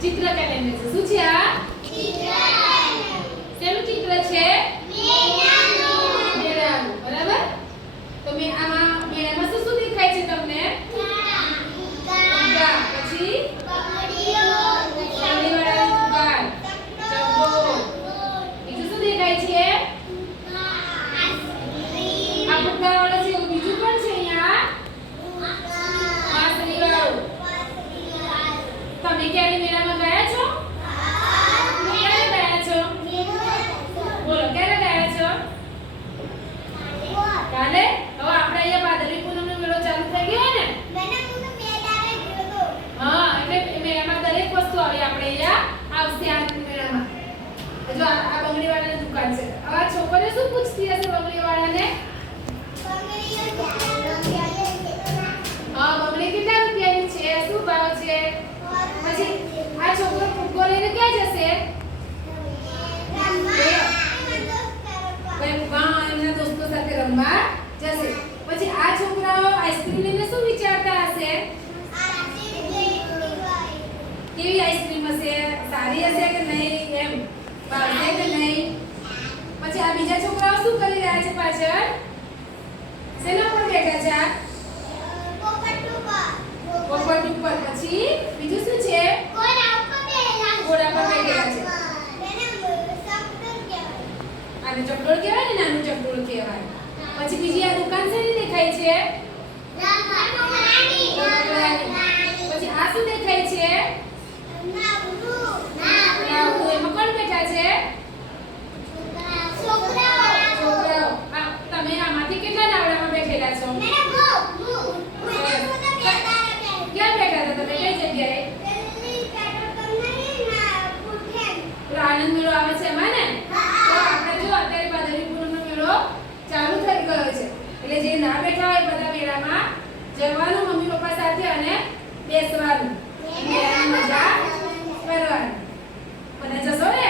ચિત્ર કેલેન્ડર છે. શું છે આ? શેનું ચિત્ર છે? મેળાનું. બરાબર? તો આમાં મેળામાં શું શું દેખાય છે તમને? ફુગ્ગા, પછી બંગડીવાળાની દુકાન, ચકડોળ. બીજું શું દેખાય છે? આ ફુગ્ગાવાળો છે. બીજું પણ છે અહીંયા વાંસળીવાળું. તમે ક્યારે મેળામાં ગયા છો? ક્યારે ગયા છો? બોલો, ક્યારે ગયા છો? કાલે? હવે આપણે અહીંયા ભાદરવી પૂનમનો મેળો ચાલુ થઈ ગયો ને? હા, એટલે મેળામાં દરેક વસ્તુ આવે. આપણે અહીંયા આવશે આ મેળામાં. જો આ બંગડીવાળાની દુકાન છે. હવે આ છોકરીઓ શું પૂછતી હશે બંગડીવાળાને? હા, બંગડી કેટલા રૂપિયાની છે? શું ભાવ છે? પછી આ છોકરો ફુગ્ગો લઈને ક્યાં જશે? એમના દોસ્તો સાથે રમવા જશે. પછી આ છોકરાઓ આઈસ્ક્રીમ લઈને શું વિચારતા હશે? કેવી આઈસ્ક્રીમ હશે? સારી હશે કે નહીં? એમ ભાવશે કે નહીં? પછી આ બીજા છોકરાઓ શું કરી રહ્યા છે પાછળ? શેના પર બેઠા છે? પોપટ ઉપર. પછી બીજું શું છે? ઘોડા પર બેઠેલા છે. આને ચકડોળ કહેવાય ને? નાનું ચકડોળ કહેવાય. પછી બીજી આ દુકાન શેની દેખાય છે? પછી આ શું દેખાય છે? નાવડું. એમાં કોણ બેઠા છે? છોકરાઓ. તમે આમાંથી કેટલા નાવડામાં બેઠેલા છો? ક્યાં બેઠા હતા તમે? કઈ જગ્યાએ? આનંદ મેળો આવે છે એમાં ને? તો આપણે જો અત્યારે ભાદરવી પૂનમનો મેળો ચાલુ થઈ ગયો છે. એટલે જે ના બેઠા હોય બધા મેળામાં જવાનું મમ્મી પપ્પા સાથે અને બેસવાનું. મેળાની મજા કરવાની. બધા જશો ને?